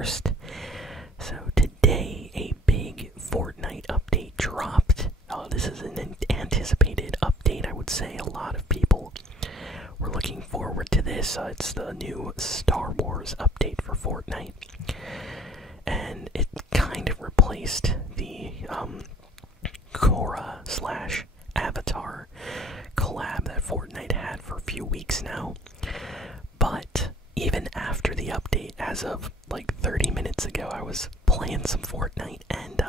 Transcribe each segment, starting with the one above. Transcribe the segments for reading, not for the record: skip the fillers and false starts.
first. So today, a big Fortnite update dropped. This is an anticipated update, I would say. A lot of people were looking forward to this. It's the new Star Wars update for Fortnite. And it kind of replaced the Korra / Avatar collab that Fortnite had for a few weeks now. But even after the update, as of like 30 minutes ago, I was playing some Fortnite, and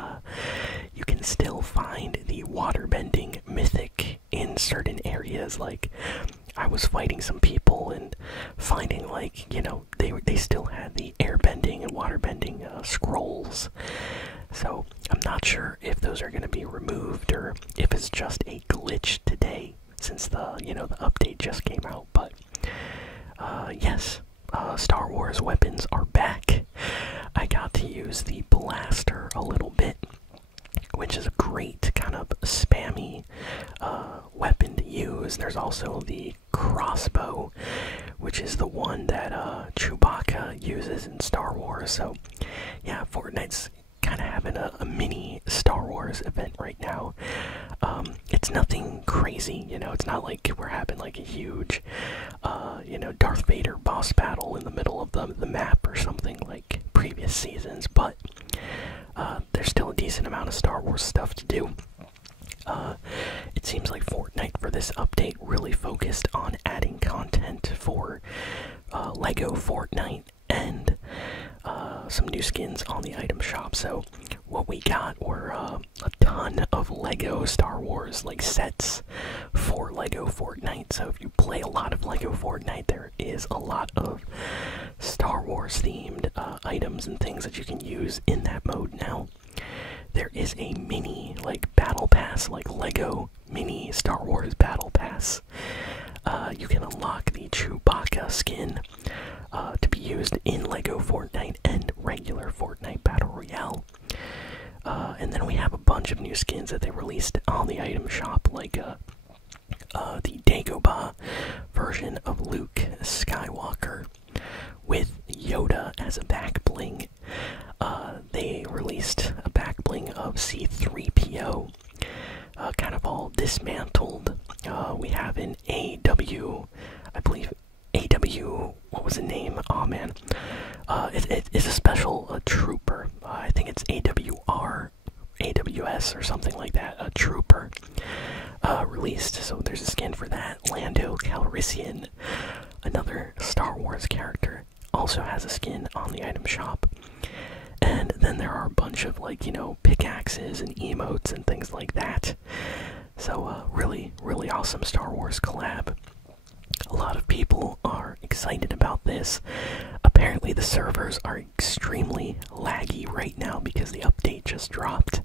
you can still find the waterbending mythic in certain areas. Like, I was fighting some people and finding, like, you know, they still had the airbending and waterbending scrolls. So I'm not sure if those are going to be removed or if it's just a glitch today, since the update just came out. But yes, Star Wars weapons are back. I got to use the blaster a little bit, which is a great kind of spammy weapon to use. There's also the crossbow, which is the one that Chewbacca uses in Star Wars. So yeah, Fortnite's kind of having a mini Star Wars event right now. It's nothing crazy, it's not like we're having like a huge Darth Vader boss battle in the middle of the map or something like previous seasons, but there's still a decent amount of Star Wars stuff to do. It seems like Fortnite for this update really focused on adding content for Lego Fortnite and some new skins on the item shop. So what we got were a ton of Lego Star Wars like sets for Lego Fortnite. So if you play a lot of Lego Fortnite, there is a lot of Star Wars themed items and things that you can use in that mode now. There is a mini like battle pass, like Lego mini Star Wars battle pass. You can unlock the Chewbacca skin to be used in Lego Fortnite and regular Fortnite Battle Royale. And then we have a bunch of new skins that they released on the item shop, like the Dagobah version of Luke Skywalker with Yoda as a back bling. They released a back bling of C-3PO, kind of all dismantled. We have an I believe AW, what was the name? Oh man, it's a special trooper. I think it's AWS or something like that. A trooper released. So there's a skin for that. Lando Calrissian, another Star Wars character, also has a skin on the item shop. And then there are a bunch of pickaxes and emotes and things like that. So really, really awesome Star Wars collab. A lot of people are excited about this. Apparently the servers are extremely laggy right now because the update just dropped.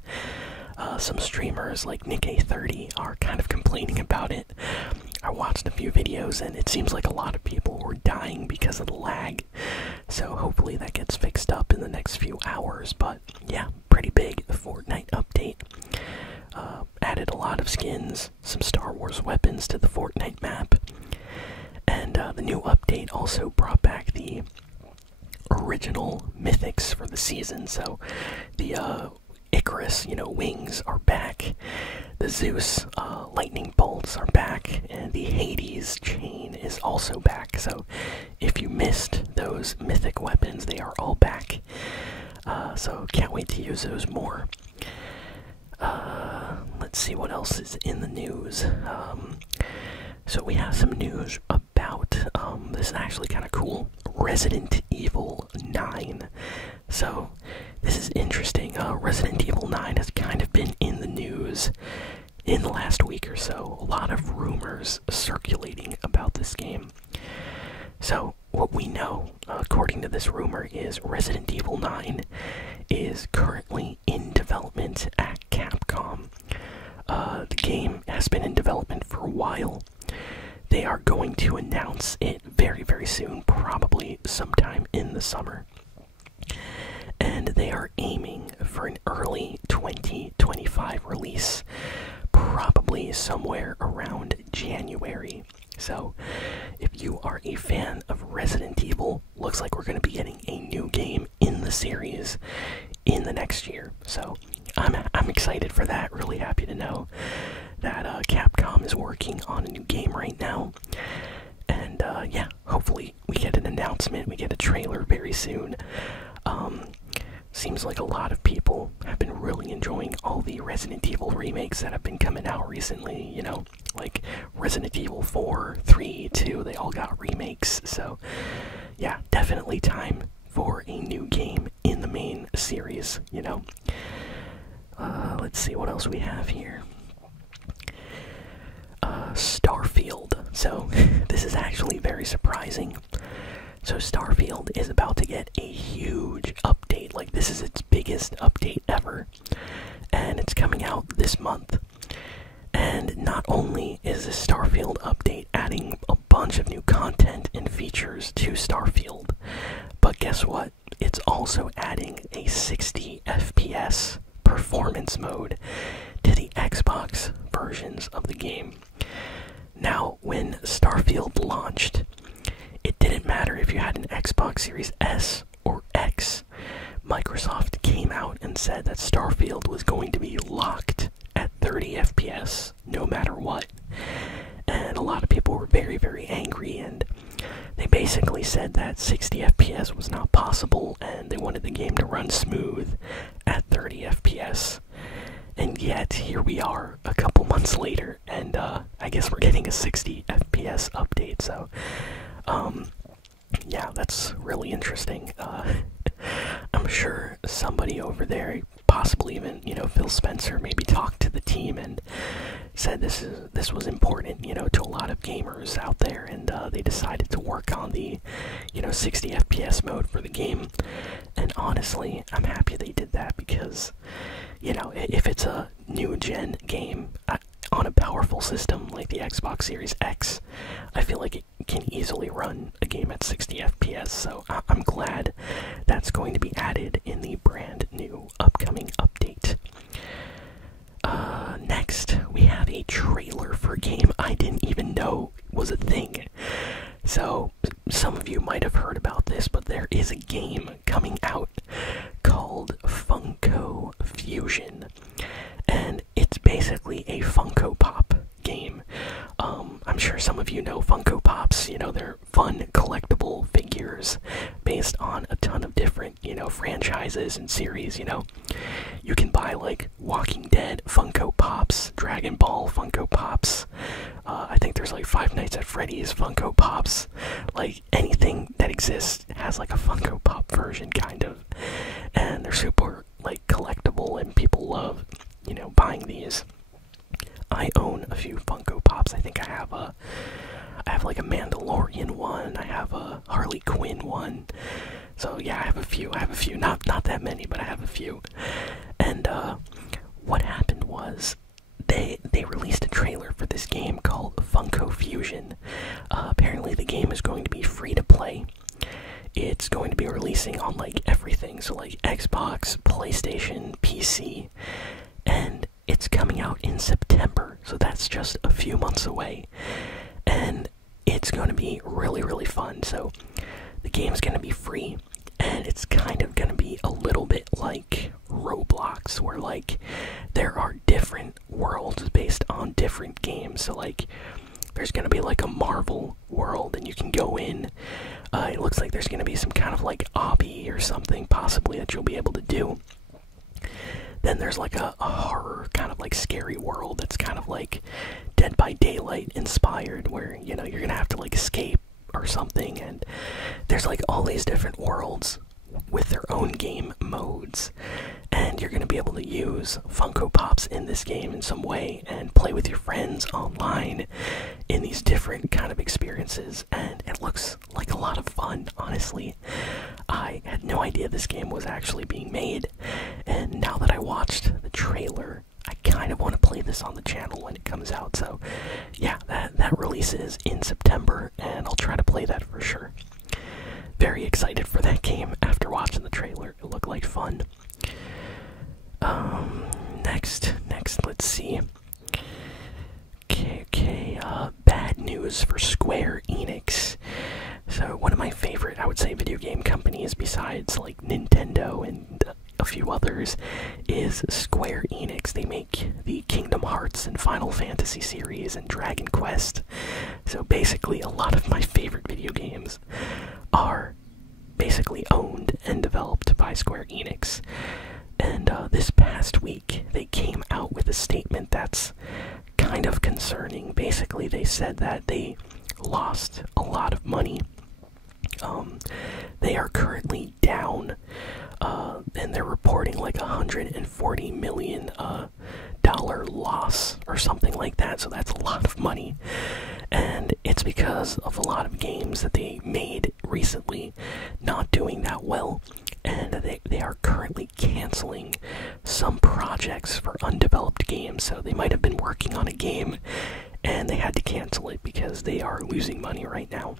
Some streamers like Nick30 are kind of complaining about it. I watched a few videos and it seems like a lot of people were dying because of the lag. So hopefully that gets fixed up in the next few hours. But yeah, pretty big Fortnite update. Added a lot of skins, some Star Wars weapons to the Fortnite map. And the new update also brought back the original mythics for the season. So the Icarus, wings are back. The Zeus lightning bolts are back, and the Hades chain is also back. So if you missed those mythic weapons, they are all back. So can't wait to use those more. Let's see what else is in the news. So we have some news about, this is actually kind of cool, Resident Evil 9. So this is interesting. Resident Evil 9 has kind of been in the news in the last week or so. A lot of rumors circulating about this game. So what we know, according to this rumor, is Resident Evil 9 is currently in development at Capcom. The game has been in development for a while. They are going to announce it very, very soon, probably sometime in the summer. And they are aiming for an early 2025 release, probably somewhere around January. So, if you are a fan of Resident Evil, looks like we're going to be getting a new game in the the series in the next year. So I'm excited for that. Really happy to know that Capcom is working on a new game right now. And yeah, hopefully we get an announcement, we get a trailer very soon. Seems like a lot of people have been really enjoying all the Resident Evil remakes that have been coming out recently, you know, like Resident Evil 4, 3, 2, they all got remakes. So yeah, definitely time for a new game in the main series, you know. Let's see what else we have here. Starfield. So this is actually very surprising. So Starfield is about to get a huge update. Like, this is its biggest update ever. And it's coming out this month. And not only is this Starfield update adding a bunch of new content and features to Starfield, but guess what? It's also adding a 60 FPS performance mode to the Xbox versions of the game. Now, when Starfield launched, it didn't matter if you had an Xbox Series S or X. Microsoft came out and said that Starfield was going to be locked at 30 FPS no matter what. And a lot of people were very, very angry, and they basically said that 60 FPS was not possible and they wanted the game to run smooth at 30 FPS. And yet, here we are a couple months later, and I guess we're getting a 60 FPS update, so yeah, that's really interesting. I'm sure somebody over there, possibly even, you know, Phil Spencer, maybe talked to the team and said this was important, you know, to a lot of gamers out there, and they decided to work on the, you know, 60 FPS mode for the game. And honestly, I'm happy they did that because, you know, if it's a new gen game on a powerful system like the Xbox Series X, I feel like it can easily run a game at 60 FPS, so I'm glad that's going to be added in the brand new upcoming update. Next, we have a trailer for a game I didn't even know was a thing. So, some of you might have heard about this, but there is a game coming out called Funko Fusion. And it's basically a Funko Pop game. I'm sure some of you know Funko Pops. You know, they're fun collectible figures based on a ton of different, you know, franchises and series, you know. You can buy, like, Walking Dead Funko Pops, Dragon Ball Funko Pops. I think there's, like, Five Nights at Freddy's Funko Pops. Like, anything that exists has, like, a Funko Pop version, kind of. And they're super, like, collectible, and people love, you know, buying these. I own a few Funko Pops. I think I have like a Mandalorian one. I have a Harley Quinn one. So yeah, I have a few. Not that many, but I have a few. And what happened was they released a trailer for this game called Funko Fusion. Apparently, the game is going to be free to play. It's going to be releasing on like everything, so like Xbox, PlayStation, PC, and it's coming out in September, so that's just a few months away. And it's going to be really, really fun. So the game's going to be free, and it's kind of going to be a little bit like Roblox, where like there are different worlds based on different games. So like there's going to be like a Marvel world, and you can go in. It looks like there's going to be some kind of like obby or something possibly that you'll be able to do. Then there's like a horror kind of like scary world that's kind of like Dead by Daylight inspired, where, you know, you're gonna have to like escape or something. And there's like all these different worlds with their own game modes, and you're gonna be able to use Funko Pops in this game in some way and play with your friends online in these different kind of experiences. And it looks like a lot of fun, honestly. I had no idea this game was actually being made, and now that I watched the trailer, I kind of want to play this on the channel when it comes out. So yeah, that releases in September, and I'll try to play that for sure. Very excited for that game after watching the trailer. It looked like fun. Next, let's see. Okay, bad news for Square Enix. So one of my favorite, I would say, video game companies besides like Nintendo and a few others, is Square Enix. They make the Kingdom Hearts and Final Fantasy series and Dragon Quest. So basically, a lot of my favorite video games are basically owned and developed by Square Enix. And this past week, they came out with a statement that's kind of concerning. Basically, they said that they lost a lot of money. They are currently down, and they're reporting like $140 million dollar loss or something like that. So that's a lot of money, and it's because of a lot of games that they made recently not doing that well, and they are currently canceling some projects for undeveloped games. So they might have been working on a game and they had to cancel it because they are losing money right now.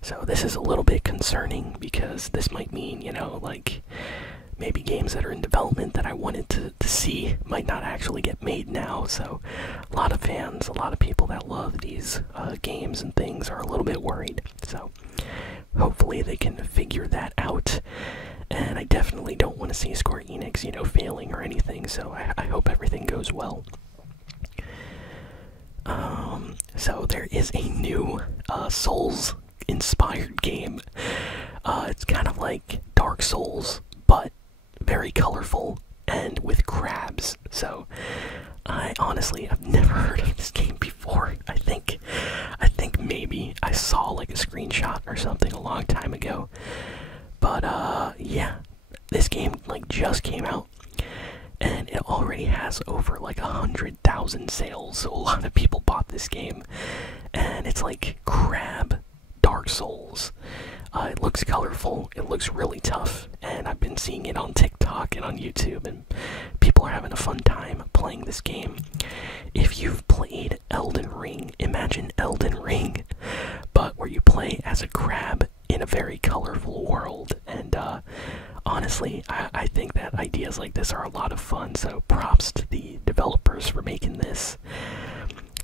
So this is a little bit concerning because this might mean, you know, like maybe games that are in development that I wanted to see might not actually get made now. So a lot of fans, a lot of people that love these games and things are a little bit worried. So hopefully they can figure that out. And I definitely don't want to see Square Enix, you know, failing or anything. So I hope everything goes well. So there is a new Souls inspired game. It's kind of like Dark Souls, but very colorful and with crabs. So I've never heard of this game before. I think maybe I saw like a screenshot or something a long time ago. But yeah, this game like just came out and it already has over like 100,000 sales. So a lot of people bought this game, and it's like crab Dark Souls. It looks colorful, it looks really tough, and I've been seeing it on TikTok and on YouTube, and people are having a fun time playing this game. If you've played Elden Ring, imagine Elden Ring, but where you play as a crab in a very colorful world. And honestly, I think that ideas like this are a lot of fun, so props to the developers for making this.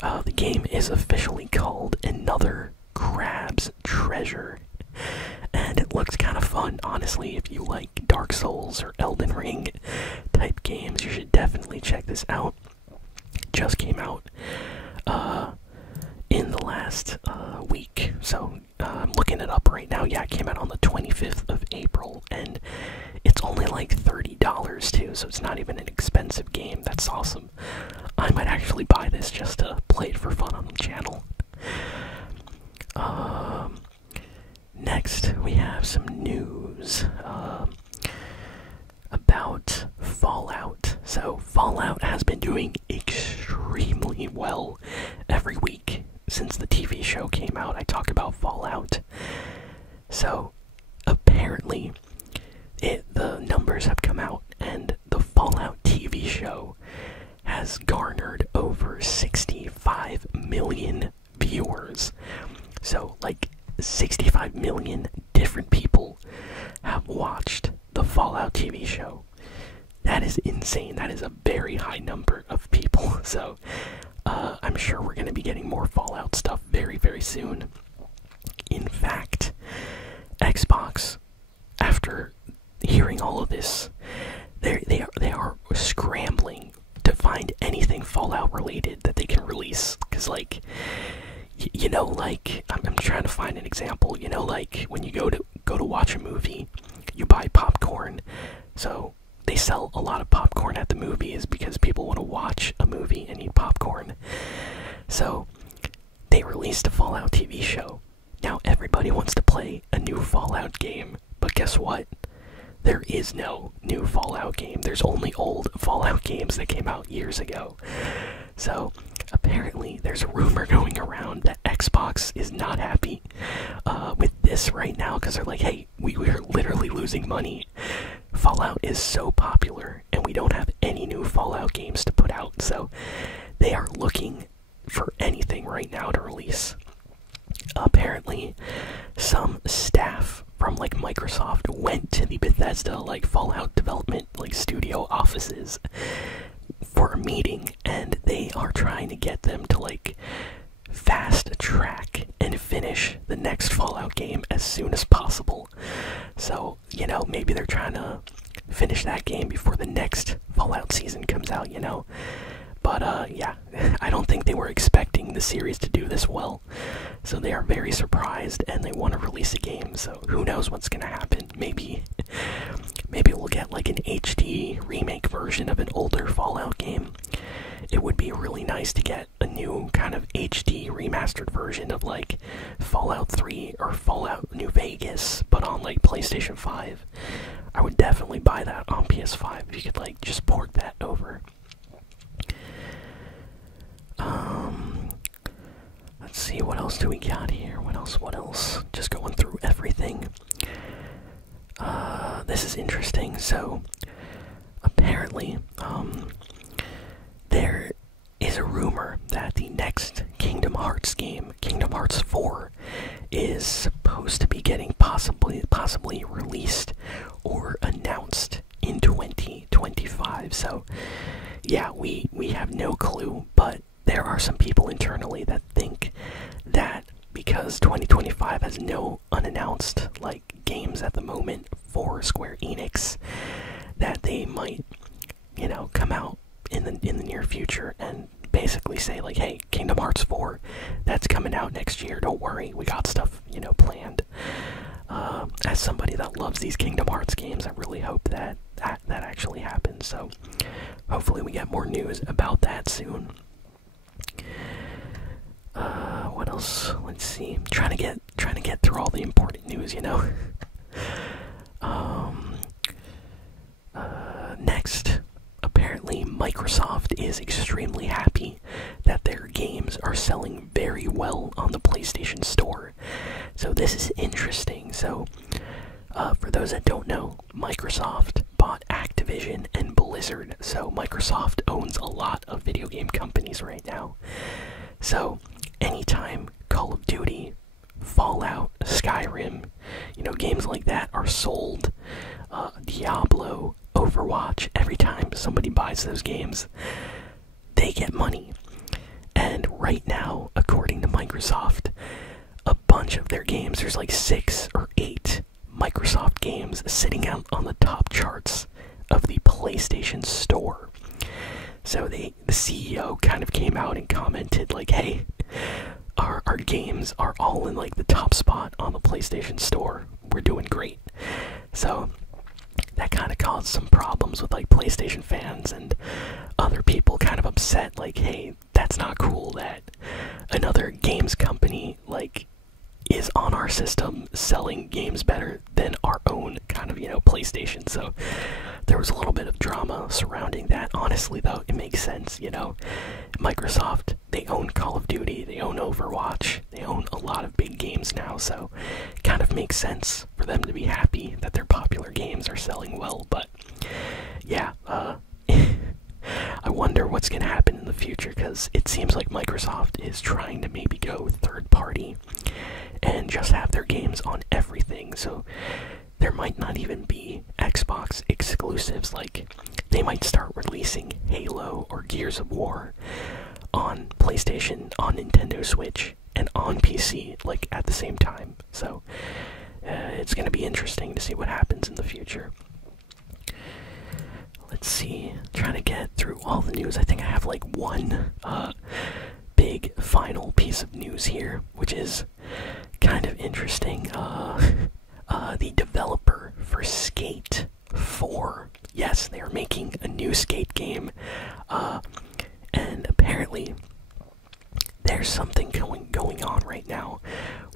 The game is officially called Another Crab's Treasure, and it looks kind of fun. Honestly, if you like Dark Souls or Elden Ring type games, you should definitely check this out. Just came out in the last week, so I'm looking it up right now. Yeah, it came out on the 25th of April, and it's only like $30 too, so it's not even an expensive game. That's awesome. I might actually buy this just to play it for fun on the channel. Next, we have some news about Fallout. So, Fallout has been doing extremely well every week since the TV show came out. I talk about Fallout. So, apparently, the numbers have come out, and the Fallout TV show has garnered over 65 million viewers. So, like, 65 million different people have watched the Fallout TV show. That is insane. That is a very high number of people. So, I'm sure we're going to be getting more Fallout stuff very, very soon. In fact, Xbox, after hearing all of this, they are scrambling to find anything Fallout related that they can release. Because, like, you know, like, I'm trying to find an example. You know, like, when you go to watch a movie, you buy popcorn. So they sell a lot of popcorn at the movies because people want to watch a movie and eat popcorn. So they released a Fallout TV show. Now everybody wants to play a new Fallout game, but guess what? There is no new Fallout game. There's only old Fallout games that came out years ago. So apparently there's a rumor going around that Xbox is not happy with this right now, because they're like, hey, we're literally losing money. Fallout is so popular and we don't have any new Fallout games to put out, so they are looking for anything right now to release. Apparently some staff from like Microsoft went to the Bethesda like Fallout development like studio offices for a meeting, and they are trying to get them to like fast track and finish the next Fallout game as soon as possible. So, you know, maybe they're trying to finish that game before the next Fallout season comes out, you know. But yeah, I don't think they were expecting the series to do this well. So they are very surprised and they want to release a game. So who knows what's going to happen. Maybe we'll get like an HD remake version of an older Fallout game. It would be really nice to get a new kind of HD remastered version of like Fallout 3 or Fallout New Vegas, but on like PlayStation 5. I would definitely buy that on PS5 if you could like just port that over. Let's see, what else do we got here? What else? Just going through everything. This is interesting. So, apparently, there is a rumor that the next Kingdom Hearts game, Kingdom Hearts 4, is supposed to be getting possibly released or announced in 2025. So, yeah, we have no clue, but there are some people internally that think that because 2025 has no unannounced like games at the moment for Square Enix, that they might, you know, come out in the near future and basically say like, hey, Kingdom Hearts 4, that's coming out next year, don't worry, we got stuff, you know, planned. As somebody that loves these Kingdom Hearts games, I really hope that actually happens. So hopefully we get more news about that soon. What else? Let's see. Trying to get through all the important news, you know. Next, apparently Microsoft is extremely happy that their games are selling very well on the PlayStation Store. So this is interesting. So, for those that don't know, Microsoft bought Activision and Blizzard. So Microsoft owns a lot of video game companies right now. So anytime Call of Duty, Fallout, Skyrim, you know, games like that are sold, Diablo, Overwatch, every time somebody buys those games, they get money. And right now, according to Microsoft, a bunch of their games, there's like 6 or 8 Microsoft games sitting out on the top charts of the PlayStation Store. So the CEO kind of came out and commented like, hey, our games are all in like the top spot on the PlayStation Store. We're doing great. So that kind of caused some problems with like PlayStation fans and other people kind of upset like, hey, that's not cool that another games company like is on our system selling games better than our own kind of, you know, PlayStation. So there was a little bit of drama surrounding that. Honestly though, it makes sense, you know. Microsoft, they own Call of Duty, they own Overwatch, they own a lot of big games now, so it kind of makes sense for them to be happy that their popular games are selling well. But yeah, I wonder what's going to happen in the future, because it seems like Microsoft is trying to maybe go third party and just have their games on everything. So there might not even be Xbox exclusives. Like, they might start releasing Halo or Gears of War on PlayStation, on Nintendo Switch, and on PC, like, at the same time. So it's going to be interesting to see what happens in the future. Let's see, trying to get through all the news. I think I have like one big final piece of news here, which is kind of interesting. The developer for Skate 4, yes, they are making a new Skate game, and apparently there's something going on right now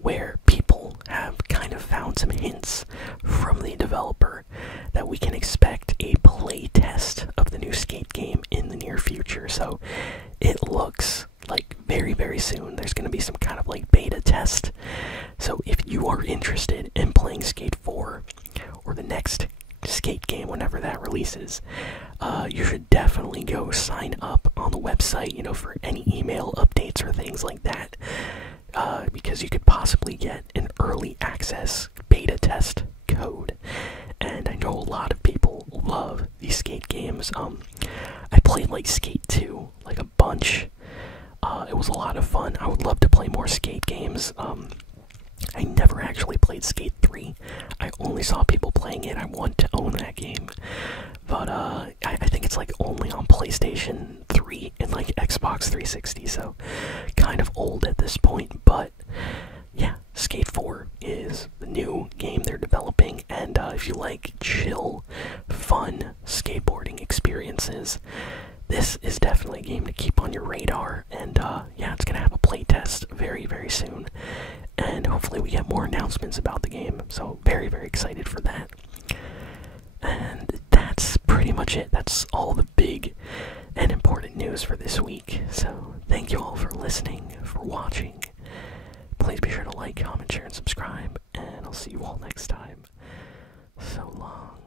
where people have kind of found some hints from the developer that we can expect a play test of the new Skate game in the near future. So it looks like very, very soon there's going to be some kind of like beta test. So if you are interested in playing Skate 4 or the next Skate game whenever that releases, you should definitely go sign up on the website, you know, for any email updates or things like that, because you could possibly get an early access beta test code. And I know a lot of people love these Skate games. I played like Skate 2 like a bunch. It was a lot of fun. I would love to play play more Skate games. I never actually played Skate 3. I only saw people playing it. I want to own that game. But I think it's like only on PlayStation 3 and like Xbox 360, so kind of old at this point. But yeah, Skate 4 is the new game they're developing, and if you like chill, fun skateboarding experiences, this is definitely a game to keep on your radar. And yeah, it's gonna have a playtest very, very soon, and hopefully we get more announcements about the game. So very, very excited for that. And that's pretty much it. That's all the big and important news for this week. So thank you all for listening, for watching. Please be sure to like, comment, share, and subscribe, and I'll see you all next time. So long.